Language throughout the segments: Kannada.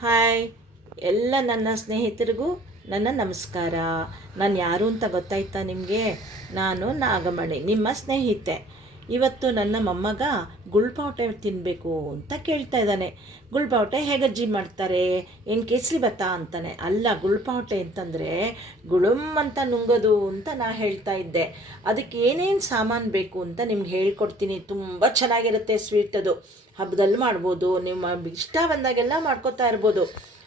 ಹಾಯ್ ಎಲ್ಲ ನನ್ನ ಸ್ನೇಹಿತರಿಗೂ ನನ್ನ ನಮಸ್ಕಾರ. ನಾನು ಯಾರು ಅಂತ ಗೊತ್ತಾಯ್ತಾ ನಿಮಗೆ? ನಾನು ನಾಗಮಣಿ, ನಿಮ್ಮ ಸ್ನೇಹಿತೆ. ಇವತ್ತು ನನ್ನ ಮೊಮ್ಮಗ ಗುಳ್ಪಾವಟೆ ತಿನ್ನಬೇಕು ಅಂತ ಕೇಳ್ತಾ ಇದ್ದಾನೆ. ಗುಳ್ಪಾವಟೆ ಹೇಗಜ್ಜಿ ಮಾಡ್ತಾರೆ, ಏನು ಕೇಸರಿ ಬತ್ತಾ ಅಂತಾನೆ. ಅಲ್ಲ, ಗುಳ್ಪಾವಟೆ ಅಂತಂದರೆ ಗುಳುಮ್ ಅಂತ ನುಂಗೋದು ಅಂತ ನಾನು ಹೇಳ್ತಾ ಇದ್ದೆ. ಅದಕ್ಕೆ ಏನೇನು ಸಾಮಾನು ಬೇಕು ಅಂತ ನಿಮ್ಗೆ ಹೇಳ್ಕೊಡ್ತೀನಿ. ತುಂಬ ಚೆನ್ನಾಗಿರುತ್ತೆ ಸ್ವೀಟ್ ಅದು. ಹಬ್ಬದಲ್ಲಿ ಮಾಡ್ಬೋದು, ನಿಮ್ಮ ಇಷ್ಟ ಬಂದಾಗೆಲ್ಲ ಮಾಡ್ಕೋತಾ ಇರ್ಬೋದು.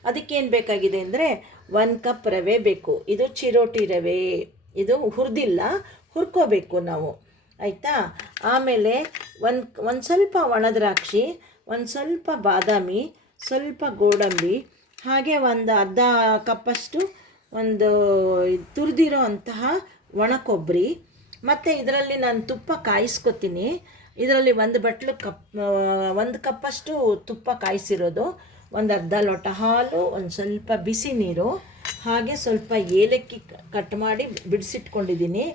ಅದಕ್ಕೇನು ಬೇಕಾಗಿದೆ ಅಂದರೆ 1 ಕಪ್ ರವೆ ಬೇಕು. ಇದು ಚಿರೋಟಿ ರವೆ, ಇದು ಹುರಿದಿಲ್ಲ, ಹುರ್ಕೋಬೇಕು ನಾವು, ಆಯಿತಾ. ಆಮೇಲೆ ಒಂದು ಸ್ವಲ್ಪ ಒಣದ್ರಾಕ್ಷಿ, ಒಂದು ಸ್ವಲ್ಪ ಬಾದಾಮಿ, ಸ್ವಲ್ಪ ಗೋಡಂಬಿ, ಹಾಗೆ ಒಂದು ಅರ್ಧ ಕಪ್ಪಷ್ಟು ಒಂದು ತುರಿದಿರೋ ಅಂತಹ ಒಣ ಕೊಬ್ಬರಿ. ಮತ್ತು ಇದರಲ್ಲಿ ನಾನು ತುಪ್ಪ ಕಾಯಿಸ್ಕೊತೀನಿ. ಇದರಲ್ಲಿ ಒಂದು ಕಪ್ಪಷ್ಟು ತುಪ್ಪ ಕಾಯಿಸಿರೋದು, ಒಂದು ಅರ್ಧ ಲೋಟ ಹಾಲು, ಒಂದು ಸ್ವಲ್ಪ ಬಿಸಿ ನೀರು, ಹಾಗೆ ಸ್ವಲ್ಪ ಏಲಕ್ಕಿ ಕಟ್ ಮಾಡಿ ಬಿಡಿಸಿಟ್ಕೊಂಡಿದ್ದೀನಿ.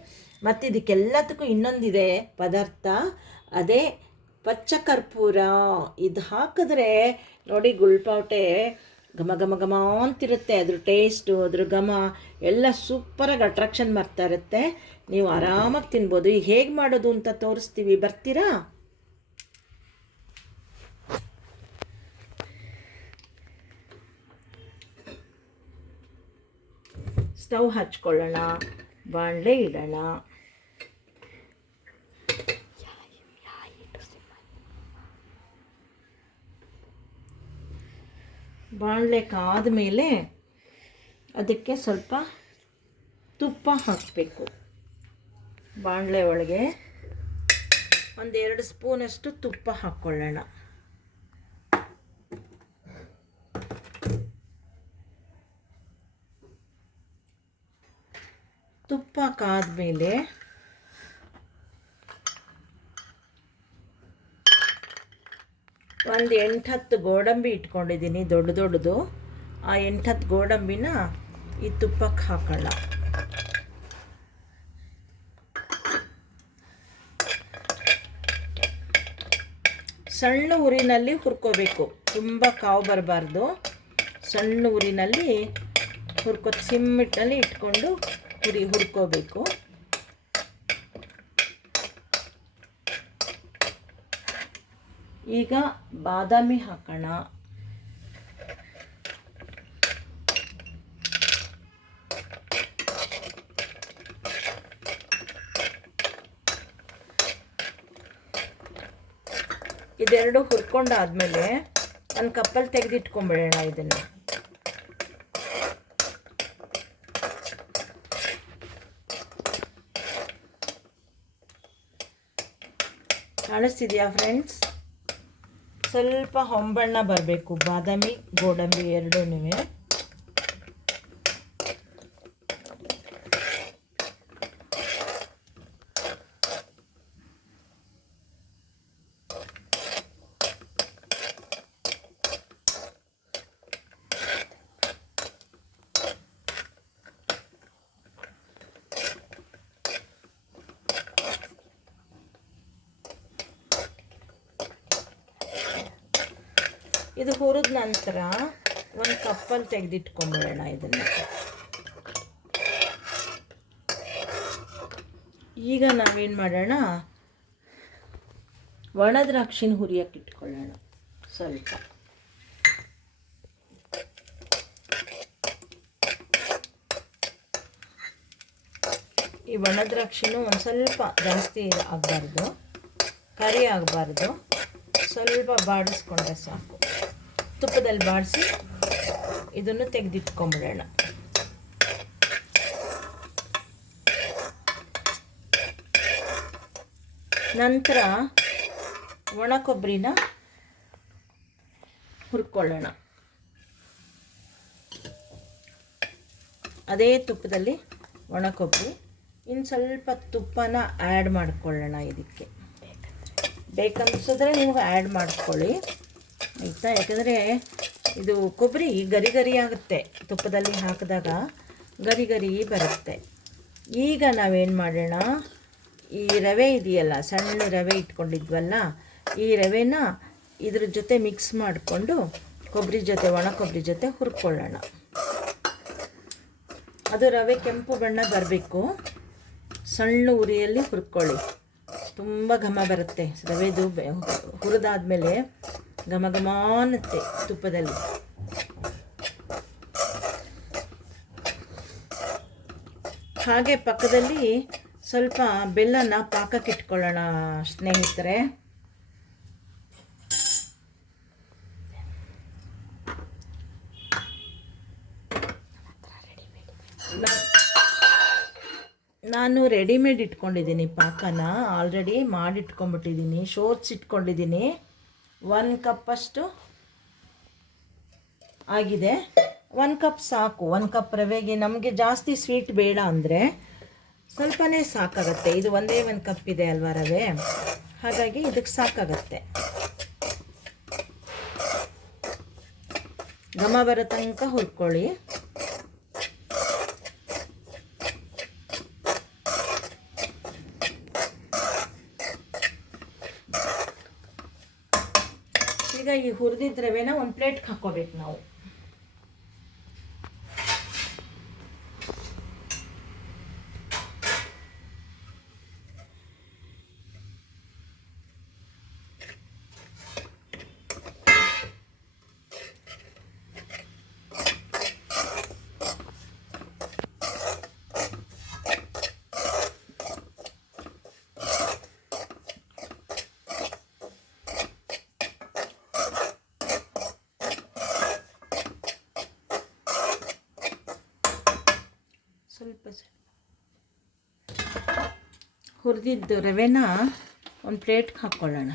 ಮತ್ತು ಇದಕ್ಕೆಲ್ಲದಕ್ಕೂ ಇನ್ನೊಂದಿದೆ ಪದಾರ್ಥ, ಅದೇ ಪಚ್ಚ ಕರ್ಪೂರ. ಇದು ಹಾಕಿದ್ರೆ ನೋಡಿ ಗುಳ್ಪಾವಟೆ ಘಮ ಘಮ ಘಮ ಅಂತಿರುತ್ತೆ. ಅದ್ರ ಟೇಸ್ಟು, ಅದ್ರ ಘಮ ಎಲ್ಲ ಸೂಪರಾಗಿ ಅಟ್ರಾಕ್ಷನ್ ಮಾಡ್ತಾ ಇರುತ್ತೆ. ನೀವು ಆರಾಮಾಗಿ ತಿನ್ಬೋದು. ಈಗ ಹೇಗೆ ಮಾಡೋದು ಅಂತ ತೋರಿಸ್ತೀವಿ, ಬರ್ತೀರಾ? ಸ್ಟವ್ ಹಚ್ಕೊಳ್ಳೋಣ, ಬಾಣಲೆ ಇಡೋಣ. ಬಾಣಲೆ ಕಾದ ಮೇಲೆ ಅದಕ್ಕೆ ಸ್ವಲ್ಪ ತುಪ್ಪ ಹಾಕಬೇಕು. ಬಾಣಲೆ ಒಳಗೆ 1-2 ಸ್ಪೂನಷ್ಟು ತುಪ್ಪ ಹಾಕ್ಕೊಳ್ಳೋಣ. ತುಪ್ಪ ಕಾದ್ಮೇಲೆ ಒಂದು 8-10 ಗೋಡಂಬಿ ಇಟ್ಕೊಂಡಿದ್ದೀನಿ, ದೊಡ್ಡದು. ಆ 8-10 ಗೋಡಂಬಿನ ಈ ತುಪ್ಪಕ್ಕೆ ಹಾಕೋಣ. ಸಣ್ಣ ಉರಿನಲ್ಲಿ ಹುರ್ಕೋಬೇಕು, ತುಂಬ ಕಾವು ಬರಬಾರ್ದು. ಸಣ್ಣ ಉರಿನಲ್ಲಿ ಸಿಮ್ಮಿಟ್ಟಲ್ಲಿ ಇಟ್ಕೊಂಡು ಹುರ್ಕೋಬೇಕು. ಈಗ ಬಾದಾಮಿ ಹಾಕೋಣ. ಇದೆರಡು ಹುರ್ಕೊಂಡಾದ್ಮೇಲೆ ಒಂದು ಕಪ್ಪಲ್ಲಿ ತೆಗೆದಿಟ್ಕೊಂಬಿಡೋಣ. ಇದನ್ನು ಕಾಣಿಸ್ತಿದೆಯಾ ಫ್ರೆಂಡ್ಸ್? ಸ್ವಲ್ಪ ಹೊಂಬಣ್ಣ ಬರಬೇಕು ಬಾದಾಮಿ ಗೋಡಂಬಿ ಎರಡೂ. ಇದು ಹುರಿದ ನಂತರ ಒಂದು ಕಪ್ಪಲ್ಲಿ ತೆಗೆದಿಟ್ಕೊಂಬಿಡೋಣ. ಇದನ್ನು ಈಗ ನಾವೇನು ಮಾಡೋಣ, ಒಣ ದ್ರಾಕ್ಷಿನ ಹುರಿಯಕ್ಕೆ ಇಟ್ಕೊಳ್ಳೋಣ. ಸ್ವಲ್ಪ ಈ ಒಣ ದ್ರಾಕ್ಷಿನೂ ಒಂದು ಸ್ವಲ್ಪ ಜಾಸ್ತಿ ಆಗಬಾರ್ದು, ಕರಿ ಆಗಬಾರ್ದು, ಸ್ವಲ್ಪ ಬಾಡಿಸ್ಕೊಂಡ್ರೆ ಸಾಕು. ತುಪ್ಪದಲ್ಲಿ ಬಾಡಿಸಿ ಇದನ್ನು ತೆಗೆದಿಟ್ಕೊಂಬಿಡೋಣ. ನಂತರ ಒಣ ಕೊಬ್ಬರಿನ ಹುರ್ಕೊಳ್ಳೋಣ. ಅದೇ ತುಪ್ಪದಲ್ಲಿ ಒಣ ಕೊಬ್ಬರಿ, ಇನ್ನು ಸ್ವಲ್ಪ ತುಪ್ಪನ ಆ್ಯಡ್ ಮಾಡ್ಕೊಳ್ಳೋಣ. ಇದಕ್ಕೆ ಬೇಕನ್ಸಿದ್ರೆ ನೀವು ಆ್ಯಡ್ ಮಾಡ್ಕೊಳ್ಳಿ, ಆಯಿತಾ. ಯಾಕಂದರೆ ಇದು ಕೊಬ್ಬರಿ ಗರಿ ಗರಿ ಆಗುತ್ತೆ, ತುಪ್ಪದಲ್ಲಿ ಹಾಕಿದಾಗ ಗರಿ ಗರಿ ಬರುತ್ತೆ. ಈಗ ನಾವೇನು ಮಾಡೋಣ, ಈ ರವೆ ಇದೆಯಲ್ಲ, ಸಣ್ಣ ರವೆ ಇಟ್ಕೊಂಡಿದ್ವಲ್ಲ, ಈ ರವೆನ ಇದ್ರ ಜೊತೆ ಮಿಕ್ಸ್ ಮಾಡಿಕೊಂಡು ಕೊಬ್ಬರಿ ಜೊತೆ, ಒಣ ಕೊಬ್ಬರಿ ಜೊತೆ ಹುರ್ಕೊಳ್ಳೋಣ. ಅದು ರವೆ ಕೆಂಪು ಬಣ್ಣ ಬರಬೇಕು. ಸಣ್ಣ ಉರಿಯಲ್ಲಿ ಹುರ್ಕೊಳ್ಳಿ, ತುಂಬ ಘಮ ಬರುತ್ತೆ. ರವೆದು ಹುರಿದಾದ್ಮೇಲೆ ಘಮ ಘಮ ಅನ್ನುತ್ತೆ ತುಪ್ಪದಲ್ಲಿ. ಹಾಗೆ ಪಕ್ಕದಲ್ಲಿ ಸ್ವಲ್ಪ ಬೆಲ್ಲನ ಪಾಕಕ್ಕೆ ಇಟ್ಕೊಳ್ಳೋಣ ಸ್ನೇಹಿತರೆ. ನಾನು ರೆಡಿಮೇಡ್ ಇಟ್ಕೊಂಡಿದ್ದೀನಿ ಪಾಕನ, ಆಲ್ರೆಡಿ ಮಾಡಿಟ್ಕೊಂಡ್ಬಿಟ್ಟಿದ್ದೀನಿ, ಇಟ್ಕೊಂಡಿದ್ದೀನಿ. 1 ಕಪ್ಪಷ್ಟು ಆಗಿದೆ. 1 ಕಪ್ ಸಾಕು. 1 ಕಪ್ ರವೆಗೆ ನಮಗೆ ಜಾಸ್ತಿ ಸ್ವೀಟ್ ಬೇಡ ಅಂದರೆ ಸ್ವಲ್ಪನೇ ಸಾಕಾಗತ್ತೆ. ಇದು ಒಂದೇ 1 ಕಪ್ ಇದೆ ಅಲ್ವಾ ರವೆ, ಹಾಗಾಗಿ ಇದಕ್ಕೆ ಸಾಕಾಗತ್ತೆ. ಘಮ ಬರೋ ತನಕ ಹುರ್ಕೊಳ್ಳಿ. ಈಗ ಈ ಹುರಿದಿದ್ದ ರವೆನ ಒಂದು ಪ್ಲೇಟ್ಗೆ ಹಾಕೋಬೇಕು ನಾವು. ಸ್ವಲ್ಪ ಹುರಿದಿದ್ದು ರವೆನ ಒಂದು ಪ್ಲೇಟ್ಗೆ ಹಾಕ್ಕೊಳ್ಳೋಣ.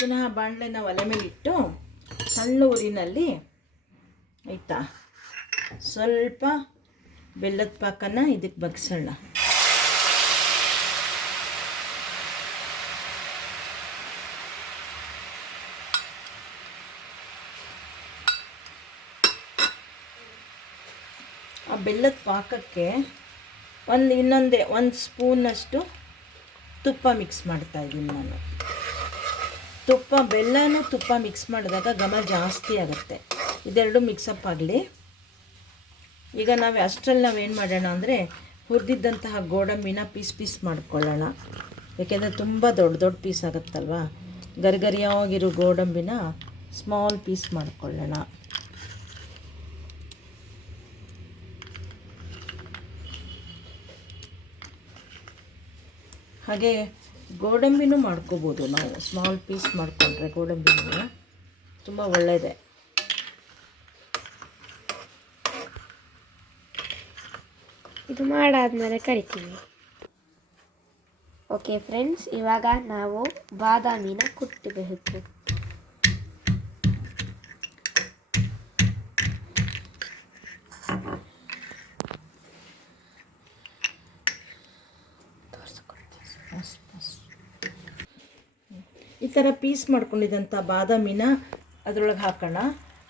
ಪುನಃ ಬಾಣಲೆನ ಒಲೆ ಮೇಲಿಟ್ಟು ಸಣ್ಣ ಊರಿನಲ್ಲಿ ಆಯಿತಾ ಸ್ವಲ್ಪ ಬೆಲ್ಲದ ಪಾಕನ ಇದಕ್ಕೆ ಬಗ್ಸೋಣ. ಆ ಬೆಲ್ಲದ ಪಾಕಕ್ಕೆ ಒಂದು ಸ್ಪೂನಷ್ಟು ತುಪ್ಪ ಮಿಕ್ಸ್ ಮಾಡ್ತಾಯಿದ್ದೀನಿ ನಾನು. ಬೆಲ್ಲನೂ ತುಪ್ಪ ಮಿಕ್ಸ್ ಮಾಡಿದಾಗ ಘಮ ಜಾಸ್ತಿ ಆಗುತ್ತೆ. ಇದೆರಡು ಮಿಕ್ಸಪ್ ಆಗಲಿ. ಈಗ ನಾವೇನು ಮಾಡೋಣ ಅಂದರೆ ಹುರಿದಿದ್ದಂತಹ ಗೋಡಂಬಿನ ಪೀಸ್ ಮಾಡ್ಕೊಳ್ಳೋಣ. ಯಾಕೆಂದರೆ ತುಂಬ ದೊಡ್ಡ ಪೀಸ್ ಆಗುತ್ತಲ್ವ. ಗರಿಗರಿಯಾಗಿರೋ ಗೋಡಂಬಿನ ಸ್ಮಾಲ್ ಪೀಸ್ ಮಾಡ್ಕೊಳ್ಳೋಣ. ಹಾಗೆ ಗೋಡಂಬಿನೂ ಮಾಡ್ಕೋಬೋದು ನಾವು. ಸ್ಮಾಲ್ ಪೀಸ್ ಮಾಡಿಕೊಂಡ್ರೆ ಗೋಡಂಬಿನ ತುಂಬ ಒಳ್ಳೆಯದೇ. ಇದು ಮಾಡಾದ್ಮೇಲೆ ಕರಿತೀವಿ. ಓಕೆ ಫ್ರೆಂಡ್ಸ್, ಇವಾಗ ನಾವು ಬಾದಾಮಿನ ಕುಟ್ಟಬೇಕು. ಈ ಥರ ಪೀಸ್ ಮಾಡ್ಕೊಂಡಿದ್ದಂಥ ಬಾದಾಮಿನ ಅದರೊಳಗೆ ಹಾಕೋಣ.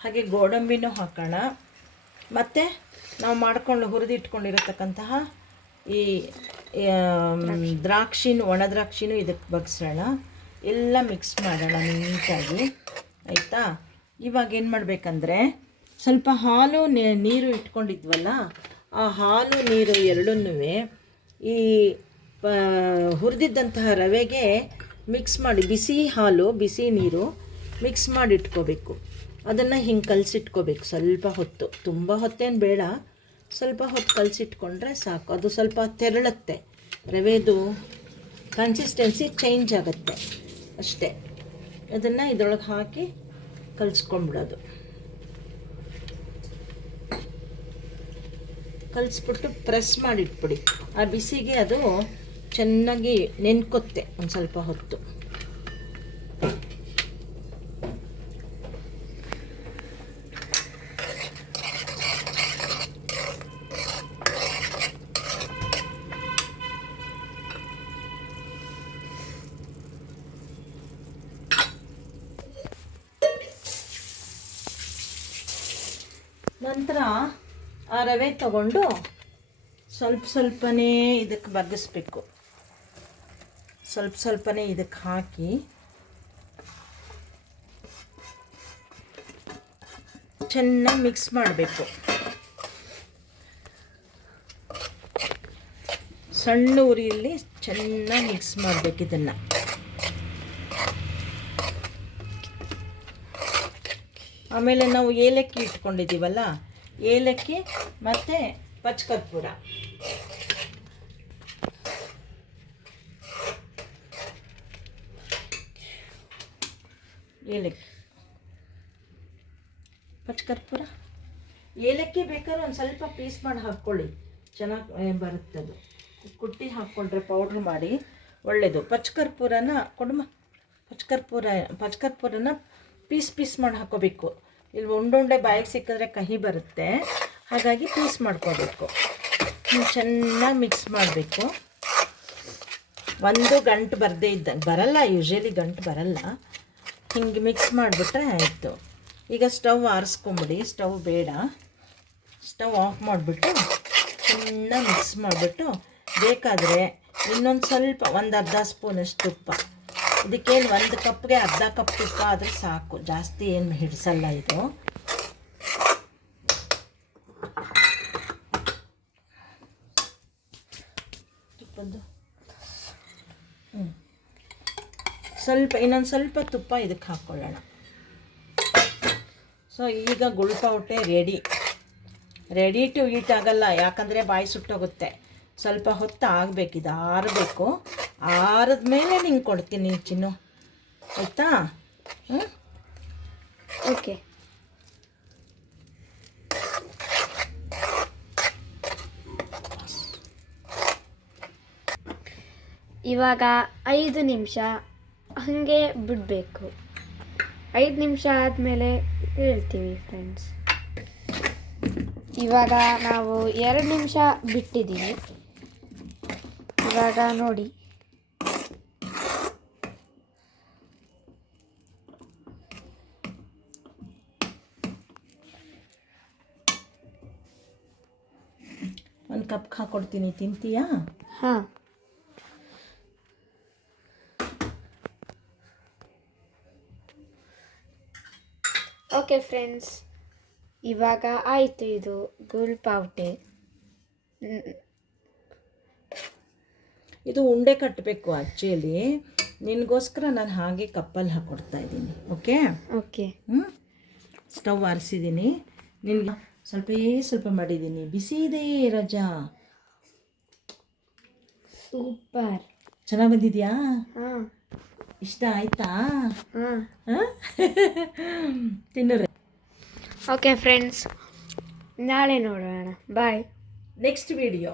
ಹಾಗೆ ಗೋಡಂಬಿನೂ ಹಾಕೋಣ. ಮತ್ತು ನಾವು ಹುರಿದಿಟ್ಕೊಂಡಿರತಕ್ಕಂತಹ ಈ ಒಣ ದ್ರಾಕ್ಷಿನೂ ಇದಕ್ಕೆ ಬಗ್ಸೋಣ. ಎಲ್ಲ ಮಿಕ್ಸ್ ಮಾಡೋಣ ನೀಟಾಗಿ, ಆಯಿತಾ. ಇವಾಗ ಏನು ಮಾಡಬೇಕಂದ್ರೆ ಸ್ವಲ್ಪ ಹಾಲು ನೀರು ಇಟ್ಕೊಂಡಿದ್ವಲ್ಲ, ಆ ಹಾಲು ನೀರು ಎರಡನ್ನೂ ಈ ಹುರಿದಿದ್ದಂತಹ ರವೆಗೆ ಮಿಕ್ಸ್ ಮಾಡಿ, ಬಿಸಿ ಹಾಲು ಬಿಸಿ ನೀರು ಮಿಕ್ಸ್ ಮಾಡಿ ಇಟ್ಕೋಬೇಕು. ಅದನ್ನು ಹಿಂಗೆ ಕಲಸಿಟ್ಕೋಬೇಕು ಸ್ವಲ್ಪ ಹೊತ್ತು. ತುಂಬ ಹೊತ್ತೇನು ಬೇಡ, ಸ್ವಲ್ಪ ಹೊತ್ತು ಕಲಸಿಟ್ಕೊಂಡ್ರೆ ಸಾಕು. ಅದು ಸ್ವಲ್ಪ ತೆರಳುತ್ತೆ, ರವೆದು ಕನ್ಸಿಸ್ಟೆನ್ಸಿ ಚೇಂಜ್ ಆಗುತ್ತೆ ಅಷ್ಟೇ. ಅದನ್ನು ಇದರೊಳಗೆ ಹಾಕಿ ಕಲಿಸ್ಕೊಂಬಿಡೋದು. ಕಲಿಸ್ಬಿಟ್ಟು ಪ್ರೆಸ್ ಮಾಡಿಟ್ಬಿಡಿ. ಆ ಬಿಸಿಗೆ ಅದು ಚೆನ್ನಾಗಿ ನೆನ್ಕೊತ್ತೆ ಒಂದು ಸ್ವಲ್ಪ ಹೊತ್ತು. ನಂತರ ಆ ರವೆ ತಗೊಂಡು ಸ್ವಲ್ಪನೇ ಇದಕ್ಕೆ ಬಗ್ಗಿಸ್ಬೇಕು. ಸ್ವಲ್ಪನೇ ಇದಕ್ಕೆ ಹಾಕಿ ಚೆನ್ನಾಗಿ ಮಿಕ್ಸ್ ಮಾಡಬೇಕು. ಸಣ್ಣ ಉರಿಯಲ್ಲಿ ಚೆನ್ನಾಗಿ ಮಿಕ್ಸ್ ಮಾಡಬೇಕು ಇದನ್ನು. ಆಮೇಲೆ ನಾವು ಏಲಕ್ಕಿ ಇಟ್ಕೊಂಡಿದ್ದೀವಲ್ಲ, ಏಲಕ್ಕಿ ಮತ್ತು ಪಚ್ಚಕರ್ಪೂರ, ಪಚ್ಚಕರ್ಪೂರ ಏಲಕ್ಕಿ ಬೇಕಾದ್ರೆ ಒಂದು ಸ್ವಲ್ಪ ಪೀಸ್ ಮಾಡಿ ಹಾಕ್ಕೊಳ್ಳಿ, ಚೆನ್ನಾಗಿ ಬರುತ್ತೆ. ಅದು ಕುಟ್ಟಿ ಹಾಕ್ಕೊಂಡ್ರೆ ಪೌಡ್ರ್ ಮಾಡಿ ಒಳ್ಳೆಯದು. ಪಚ್ಚಕರ್ಪೂರನ ಪಚ್ಚಕರ್ಪೂರನ ಪೀಸ್ ಮಾಡಿ ಹಾಕ್ಕೋಬೇಕು. ಇಲ್ಲಿ ಉಂಡೆ ಬಾಯಿಗೆ ಸಿಕ್ಕಿದ್ರೆ ಕಹಿ ಬರುತ್ತೆ, ಹಾಗಾಗಿ ಪೀಸ್ ಮಾಡ್ಕೋಬೇಕು. ಚೆನ್ನಾಗಿ ಮಿಕ್ಸ್ ಮಾಡಬೇಕು. ಒಂದು ಗಂಟು ಬರಲ್ಲ, ಯೂಶ್ವಲಿ ಗಂಟು ಬರಲ್ಲ. ಹಿಂಗೆ ಮಿಕ್ಸ್ ಮಾಡಿಬಿಟ್ರೆ ಆಯಿತು. ಈಗ ಸ್ಟವ್ ಆರಿಸ್ಕೊಂಬಿಡಿ, ಸ್ಟವ್ ಬೇಡ, ಸ್ಟವ್ ಆಫ್ ಮಾಡಿಬಿಟ್ಟು ಚೆನ್ನಾಗಿ ಮಿಕ್ಸ್ ಮಾಡಿಬಿಟ್ಟು ಬೇಕಾದರೆ ಇನ್ನೊಂದು ಸ್ವಲ್ಪ ಒಂದು ಅರ್ಧ ಸ್ಪೂನಷ್ಟು ತುಪ್ಪ. ಇದಕ್ಕೇನು 1 ಕಪ್ಗೆ ಅರ್ಧ ಕಪ್ ತುಪ್ಪ ಆದರೆ ಸಾಕು, ಜಾಸ್ತಿ ಏನು ಹಿಡಿಸಲ್ಲ ಇದು. ತುಪ್ಪದ್ದು ಇನ್ನೊಂದು ಸ್ವಲ್ಪ ತುಪ್ಪ ಇದಕ್ಕೆ ಹಾಕ್ಕೊಳ್ಳೋಣ. ಸೊ ಈಗ ಗುಳ್ಪೌಟೆ ರೆಡಿ ಟು ಈಟ್ ಆಗಲ್ಲ, ಯಾಕಂದರೆ ಬಾಯಿ ಸುಟ್ಟೋಗುತ್ತೆ. ಸ್ವಲ್ಪ ಹೊತ್ತು ಆಗಬೇಕಿದು, ಆರಬೇಕು. ಆರಿದ ಮೇಲೆ ನಿಂಗೆ ಕೊಡ್ತೀನಿ ಚಿನ್ನು, ಆಯಿತಾ? ಓಕೆ. ಇವಾಗ 5 ನಿಮಿಷ ಹಾಗೆ ಬಿಡಬೇಕು. 5 ನಿಮಿಷ ಆದಮೇಲೆ ಹೇಳ್ತೀವಿ ಫ್ರೆಂಡ್ಸ್. ಇವಾಗ ನಾವು 2 ನಿಮಿಷ ಬಿಟ್ಟಿದ್ದೀವಿ. ಇವಾಗ ನೋಡಿ, ಒಂದು ಕಪ್ ಹಾಕ್ಕೊಡ್ತೀನಿ, ತಿಂತೀಯಾ? ಹಾಂ. ಓಕೆ ಫ್ರೆಂಡ್ಸ್, ಇವಾಗ ಆಯಿತು ಇದು ಗುಳ್ಪೌಟೆ. ಇದು ಉಂಡೆ ಕಟ್ಟಬೇಕು ಆ್ಯಕ್ಚುಲಿ. ನಿನಗೋಸ್ಕರ ನಾನು ಹಾಗೆ ಕಪ್ಪಲ್ಲಿ ಹಾಕ್ಕೊಡ್ತಾ ಇದ್ದೀನಿ. ಓಕೆ. ಸ್ಟವ್ ಆರಿಸಿದ್ದೀನಿ, ನಿನ್ಗೆ ಸ್ವಲ್ಪ ಮಾಡಿದ್ದೀನಿ. ಬಿಸಿ ಇದೆ ರಜಾ. ಸೂಪರ್, ಚೆನ್ನಾಗಿ ಬಂದಿದೆಯಾ? ಹಾಂ. ಇಷ್ಟ ಆಯ್ತಾ? ಹಾಂ. ತಿನ್ನೋರೆ. ಓಕೆ ಫ್ರೆಂಡ್ಸ್, ನಾಳೆ ನೋಡೋಣ. ಬಾಯ್. Next video.